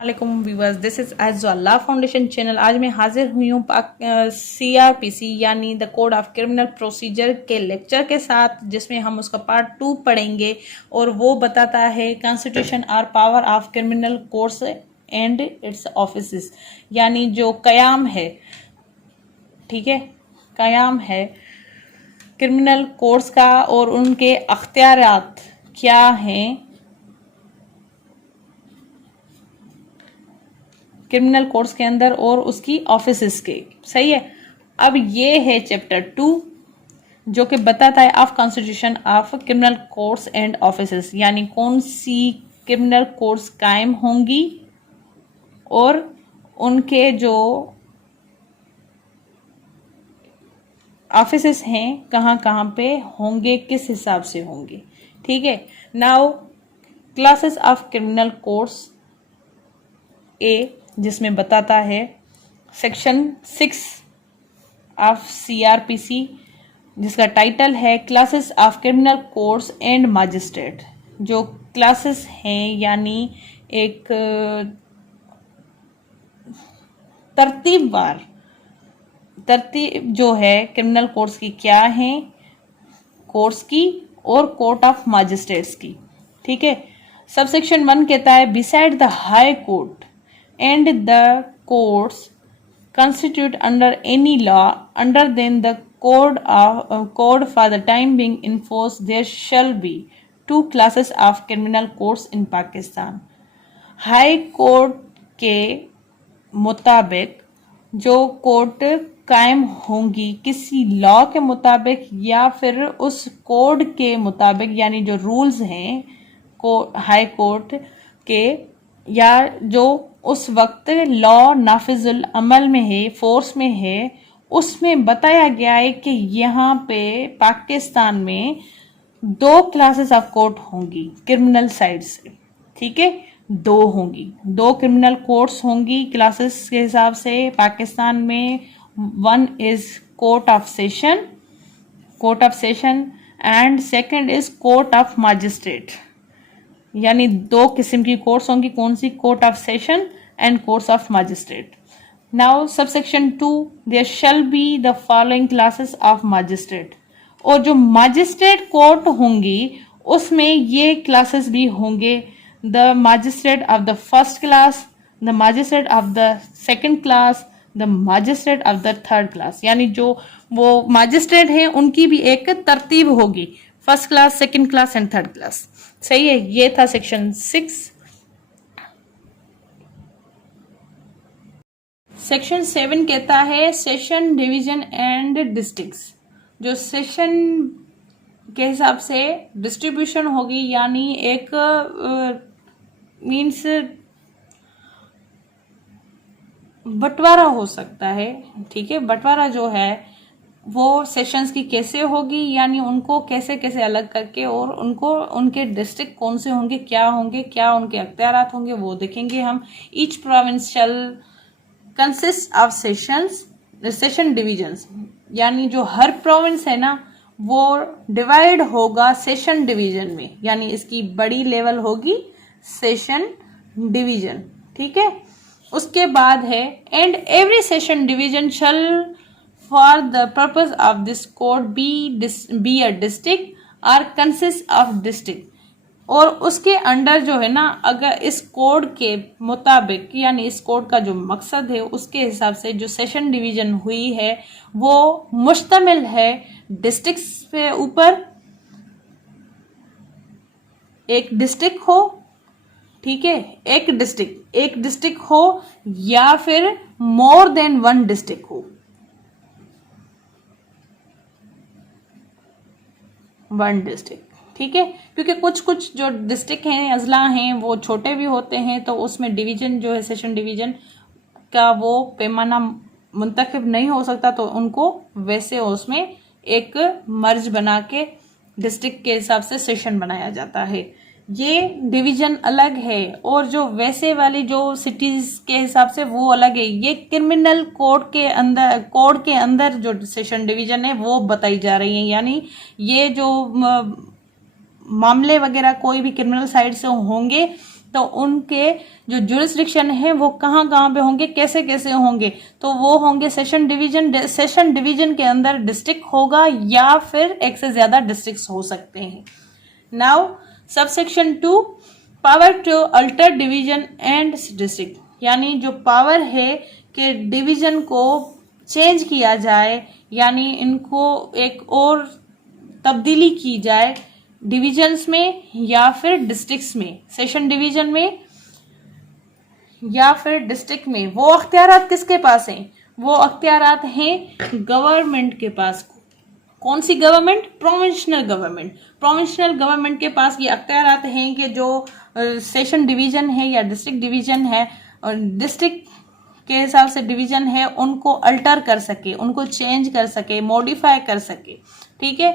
वालेकुम viewers, this is Allah foundation channel. आज मैं हाजिर हुई हूँ CRPC यानी the code of criminal procedure के लेक्चर के साथ, जिसमें हम उसका पार्ट 2 पढ़ेंगे और वो बताता है कॉन्स्टिट्यूशन और power of criminal courts and it's offices, यानी जो कयाम है, ठीक है, कयाम है क्रिमिनल कोर्ट्स का और उनके अख्तियारात क्या हैं क्रिमिनल कोर्ट्स के अंदर और उसकी ऑफिसेस के। सही है। अब ये है चैप्टर 2 जो कि बताता है of constitution of criminal courts and offices, यानी कौन सी क्रिमिनल कोर्ट्स कायम होंगी और उनके जो ऑफिसेस हैं कहाँ कहाँ पे होंगे, किस हिसाब से होंगे। ठीक है। Now classes of criminal courts A, जिसमें बताता है सेक्शन 6 ऑफ CRPC, जिसका टाइटल है classes of criminal courts and magistrate. जो क्लासेस हैं यानी एक तरतीब जो है क्रिमिनल कोर्ट्स की क्या है, कोर्ट्स की और कोर्ट ऑफ मजिस्ट्रेट्स की। ठीक है। सबसेक्शन 1 कहता है beside the high court and the courts constitute under any law under than the code for the time being enforced, there shall be 2 classes of criminal courts in Pakistan. High court के मुताबिक जो court कायम होंगी किसी law के मुताबिक या फिर उस कोड के मुताबिक, यानी जो रूल्स हैं हाई कोर्ट के या जो उस वक्त लॉ नाफिजुल अमल में है, फोर्स में है, उसमें बताया गया है कि यहाँ पे पाकिस्तान में 2 क्लासेस ऑफ कोर्ट होंगी क्रिमिनल साइड से। ठीक है, 2 होंगी, 2 क्रिमिनल कोर्ट्स होंगी क्लासेस के हिसाब से पाकिस्तान में। 1 is court of session and second is court of magistrate, यानी 2 किस्म की कोर्ट्स होंगी। कौन सी? Court of session and courts of magistrate. Now subsection 2, there shall be the following classes of magistrate. और जो मजिस्ट्रेट कोर्ट होंगी उसमें ये क्लासेस भी होंगे, the magistrate of the first class, the magistrate of the second class, the magistrate of the third class, यानी जो वो मजिस्ट्रेट हैं उनकी भी एक तरतीब होगी, first class, second class and third class. सही है। ये था सेक्शन 6। सेक्शन 7 कहता है सेशन, डिवीजन एंड डिस्ट्रिक्ट्स। जो सेशन के हिसाब से डिस्ट्रीब्यूशन होगी, यानी एक मीन्स बंटवारा हो सकता है। ठीक है, बंटवारा जो है वो सेशंस की कैसे होगी, यानी उनको कैसे कैसे अलग करके और उनको उनके डिस्ट्रिक्ट कौन से होंगे, क्या उनके अख्तियारात होंगे, वो देखेंगे हम। Each province shell consist of session divisions, यानी जो हर प्रोविंस है ना वो डिवाइड होगा सेशन डिवीजन में, यानी इसकी बड़ी लेवल होगी सेशन डिवीजन। ठीक है। उसके बाद है and every session division shall for the purpose of this code be a district or consist of district। और उसके अंडर जो है ना, अगर इस कोड के मुताबिक, यानी इस कोड का जो मकसद है उसके हिसाब से जो सेशन डिवीजन हुई है वो मुश्तमिल है डिस्ट्रिक्ट्स पे ऊपर, एक डिस्ट्रिक्ट हो। ठीक है, एक डिस्ट्रिक्ट हो या फिर मोर देन 1 डिस्ट्रिक्ट हो, 1 डिस्ट्रिक्ट। ठीक है, क्योंकि कुछ जो डिस्ट्रिक्ट हैं, अजला हैं, वो छोटे भी होते हैं, तो उसमें डिवीजन जो है सेशन डिवीजन का वो पैमाना मुंतखब नहीं हो सकता, तो उनको वैसे उसमें एक मर्ज बना के डिस्ट्रिक्ट के हिसाब से सेशन बनाया जाता है। ये डिवीजन अलग है और जो वैसे वाली जो सिटीज के हिसाब से वो अलग है। ये क्रिमिनल कोड के अंदर जो सेशन डिवीजन है वो बताई जा रही है, यानी ये जो मामले वगैरह कोई भी क्रिमिनल साइड से होंगे तो उनके जो जुरिस्डिक्शन है वो कहाँ कहाँ पे होंगे, कैसे कैसे होंगे, तो वो होंगे सेशन डिवीजन। सेशन डिवीजन के अंदर डिस्ट्रिक्ट होगा या फिर एक से ज्यादा डिस्ट्रिक्ट्स हो सकते हैं। Now subsection 2, power to alter division and district, यानी जो पावर है कि डिवीजन को चेंज किया जाए, यानी इनको एक और तब्दीली की जाए डिविजन्स में या फिर डिस्ट्रिक्ट्स में, सेशन डिवीजन में या फिर डिस्ट्रिक्ट में। वो अख्तियारात किसके पास हैं? वो अख्तियारात हैं गवर्नमेंट के पास। कौन सी government? Provincial government. Provincial government के पास ये अख्तियारात हैं कि जो सेशन डिवीजन है या डिस्ट्रिक्ट डिवीजन है, डिस्ट्रिक्ट के हिसाब से डिवीजन है, उनको अल्टर कर सके, उनको चेंज कर सके, मॉडिफाई कर सके, ठीक है,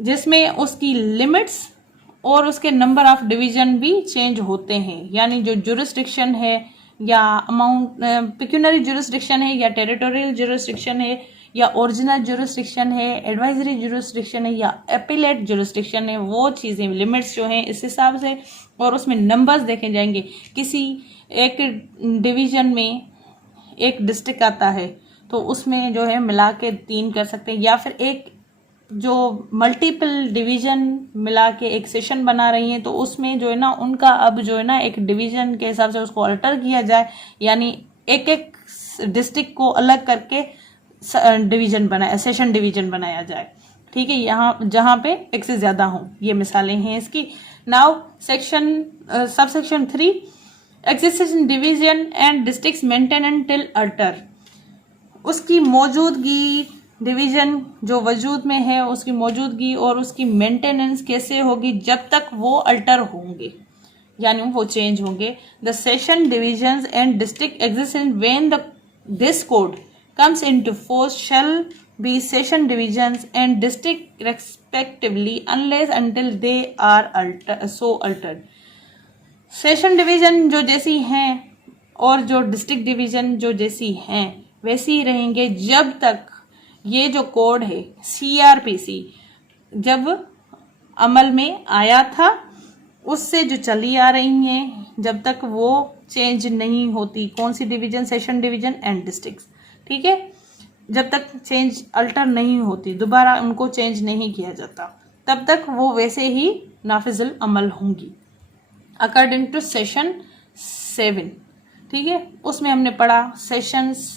जिसमें उसकी लिमिट्स और उसके नंबर ऑफ डिवीजन भी चेंज होते हैं। यानी जो जुरिस्डिक्शन है या अमाउंट पिक्यूनरी जुरिस्डिक्शन है या टेरिटोरियल जुरिस्डिक्शन है या ओरिजिनल जुरिस्डिक्शन है, एडवाइजरी जुरिस्डिक्शन है या अपीलेट जुरिस्डिक्शन है, वो चीज़ें लिमिट्स जो हैं इस हिसाब से, और उसमें नंबर्स देखे जाएंगे। किसी एक डिवीजन में एक डिस्ट्रिक्ट आता है तो उसमें जो है मिला के 3 कर सकते हैं, या फिर एक जो मल्टीपल डिवीजन मिला के एक सेशन बना रही हैं तो उसमें जो है ना उनका अब जो है ना एक डिवीजन के हिसाब से उसको अल्टर किया जाए, यानी एक एक डिस्ट्रिक्ट को अलग करके डिवीजन बनाया, सेशन डिवीजन बनाया जाए, ठीक है, यहाँ जहाँ पे एक से ज्यादा हों। ये मिसालें हैं इसकी। Now subsection 3, existing division and districts maintain till alter, उसकी मौजूदगी, डिवीजन जो वजूद में है उसकी मौजूदगी और उसकी मेंटेनेंस कैसे होगी जब तक वो अल्टर होंगे, यानी वो चेंज होंगे। The session divisions and district existence when this code comes into force shall be session divisions and district respectively unless until they are so altered। Session division जो जैसी हैं और जो डिस्ट्रिक्ट डिवीजन जो जैसी हैं वैसी ही रहेंगे जब तक ये जो कोड है CRPC जब अमल में आया था उससे जो चली आ रही हैं जब तक वो चेंज नहीं होती। कौन सी division? Session division and districts, ठीक है, जब तक चेंज अल्टर नहीं होती, दोबारा उनको चेंज नहीं किया जाता, तब तक वो वैसे ही नाफिजुल अमल होंगी अकॉर्डिंग टू सेशन 7, ठीक है। उसमें हमने पढ़ा सेशंस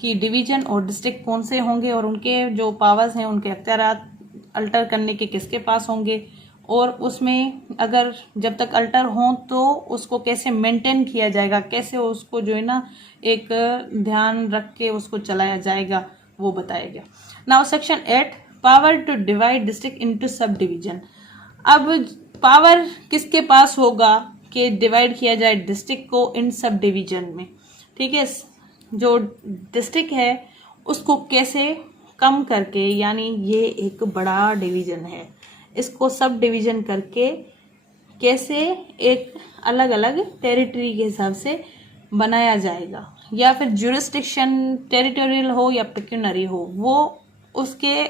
की डिवीजन और डिस्ट्रिक्ट कौन से होंगे और उनके जो पावर्स हैं, उनके अख्तियारात अल्टर करने के किसके पास होंगे, और उसमें अगर जब तक अल्टर हों तो उसको कैसे मेंटेन किया जाएगा, कैसे उसको जो है ना एक ध्यान रख के उसको चलाया जाएगा, वो बताया गया। Now section 8, power to divide district into subdivision. अब पावर किसके पास होगा कि डिवाइड किया जाए डिस्ट्रिक्ट को इन सब डिवीजन में, ठीक है। जो डिस्ट्रिक्ट है उसको कैसे कम करके, यानी ये एक बड़ा डिवीजन है, इसको सब डिवीजन करके कैसे एक अलग अलग टेरिटरी के हिसाब से बनाया जाएगा, या फिर जुरिस्डिक्शन टेरिटोरियल हो या पिक्यूनरी हो, वो उसके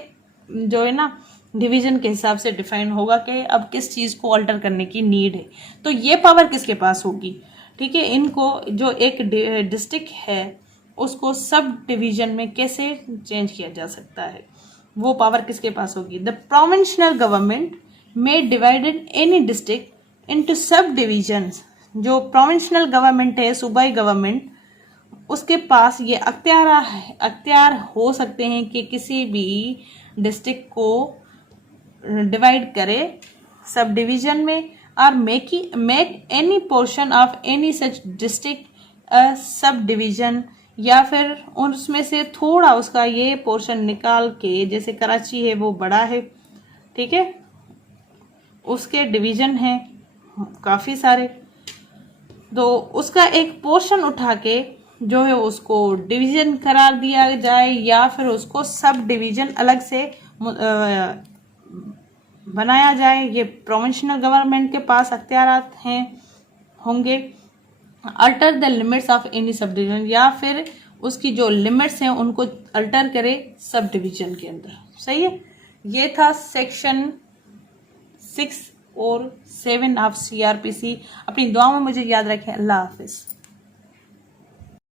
जो है ना डिवीजन के हिसाब से डिफाइन होगा कि अब किस चीज को अल्टर करने की नीड है। तो ये पावर किसके पास होगी, ठीक है। इनको जो एक डिस्ट्रिक्ट है उसको सब डिवीजन में कैसे चेंज किया जा सकता है, वो पावर किसके पास होगी। The provincial government may divided any district into सब डिविजन्स। जो प्रोविंशियल गवर्नमेंट है, सूबाई गवर्नमेंट, उसके पास ये अख्तियार हो सकते हैं कि किसी भी डिस्ट्रिक्ट को डिवाइड करे सब डिवीजन में, और make any portion of any such district sub division, या फिर उसमें से थोड़ा उसका ये पोर्शन निकाल के, जैसे कराची है वो बड़ा है, ठीक है, उसके डिवीजन हैं काफ़ी सारे, तो उसका एक पोर्शन उठा के जो है उसको डिवीजन करार दिया जाए, या फिर उसको सब डिवीजन अलग से बनाया जाए। ये प्रोविंशियल गवर्नमेंट के पास अख्तियारात हैं होंगे। Alter the limits of any sub division, या फिर उसकी जो लिमिट्स हैं उनको अल्टर करे सब डिवीजन के अंदर। सही है, ये था सेक्शन 6 और 7 ऑफ CRPC। अपनी दुआ में मुझे याद रखें। अल्लाह हाफिज।